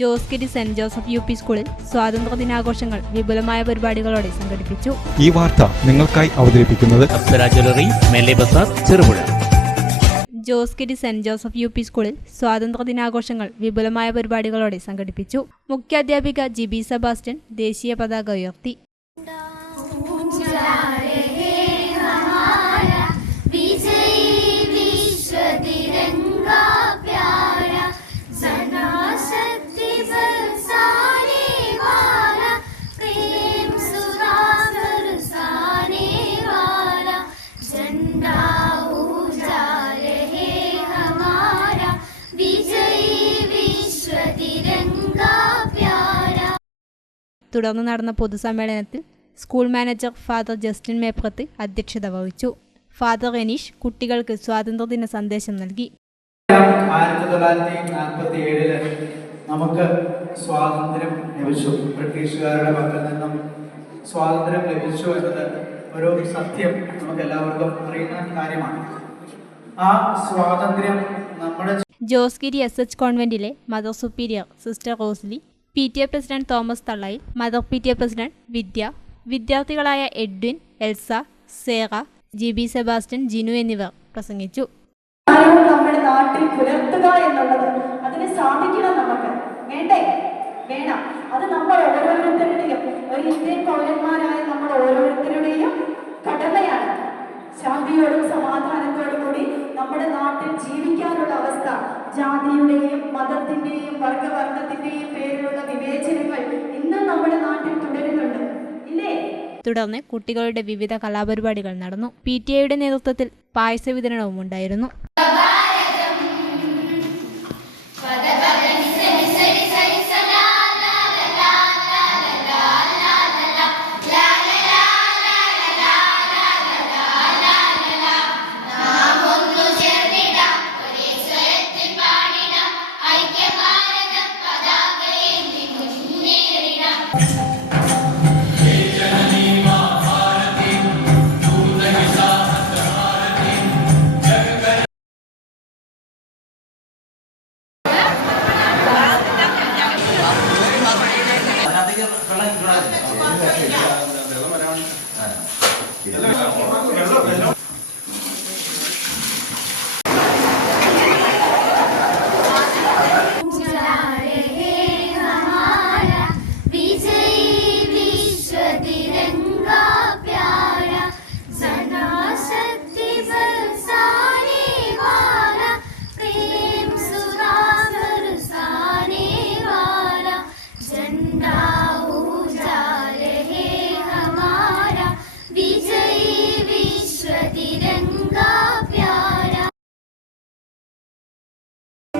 Josegiri Saint Joseph U P സ്കൂളിൽ സ്വാതന്ത്ര്യ ദിനാഘോഷങ്ങൾ വിപുലമായ പരിപാടികളോടെ സംഘടിപ്പിച്ചു. ഈ വാർത്ത നിങ്ങൾക്കായി അവതരിപ്പിക്കുന്നത് Cherupuzha. Josegiri Saint Joseph U P സ്കൂളിൽ സ്വാതന്ത്ര്യ ദിനാഘോഷങ്ങൾ വിപുലമായ പരിപാടികളോടെ സംഘടിപ്പിച്ചു. മുഖ്യാധ്യാപിക ജിബി സെബാസ്റ്റ്യൻ ദേശീയ പതാക ഉയർത്തി. തുടർന്ന് നടന്ന പൊതുസമ്മേളനത്തിൽ school manager father Justin Meprath അധ്യക്ഷത വഹിച്ചു. ഫാദർ റെനീഷ് കുട്ടികൾക്ക് സ്വാതന്ത്ര്യദിന സന്ദേശം നൽകി. ആയിരത്തി തൊള്ളായിരത്തി നാൽപ്പത്തി ഏഴിൽ നമുക്ക് സ്വാതന്ത്ര്യം ലഭിച്ചു. ബ്രിട്ടീഷുകാരുടെ പക്കൽ നിന്നും സ്വാതന്ത്ര്യം ലഭിച്ചു എന്നത് ഒരു സത്യം നമുക്ക് എല്ലാവർക്കും അറിയുന്ന കാര്യമാണ്. ആ സ്വാതന്ത്ര്യം നമ്മുടെ Josegiri S H കോൺവെന്റിലെ mother superior sister Rosily P T A president Thomas തള്ളയിൽ mother P T A president Vidya വിദ്യാർത്ഥികളായ Edwin Elsa Sera G B Sebastian Jinu എന്നിവർ പ്രസംഗിച്ചു. നാട്ടിൽ ജീവിക്കാനുള്ള അവസ്ഥ. ജാതിയുടെയും മതത്തിന്റെയും വർഗവർഗത്തിന്റെയും പേരിലുള്ള വിവേചനങ്ങൾ ഇന്നും നമ്മുടെ നാട്ടിൽ തുടരുന്നുണ്ട്. ഇല്ലേ? തുടർന്ന് കുട്ടികളുടെ വിവിധ കലാപരിപാടികൾ നടന്നു. പി ടി എയുടെ നേതൃത്വത്തിൽ പായസ വിതരണവും ഉണ്ടായിരുന്നു.